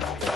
Thank you.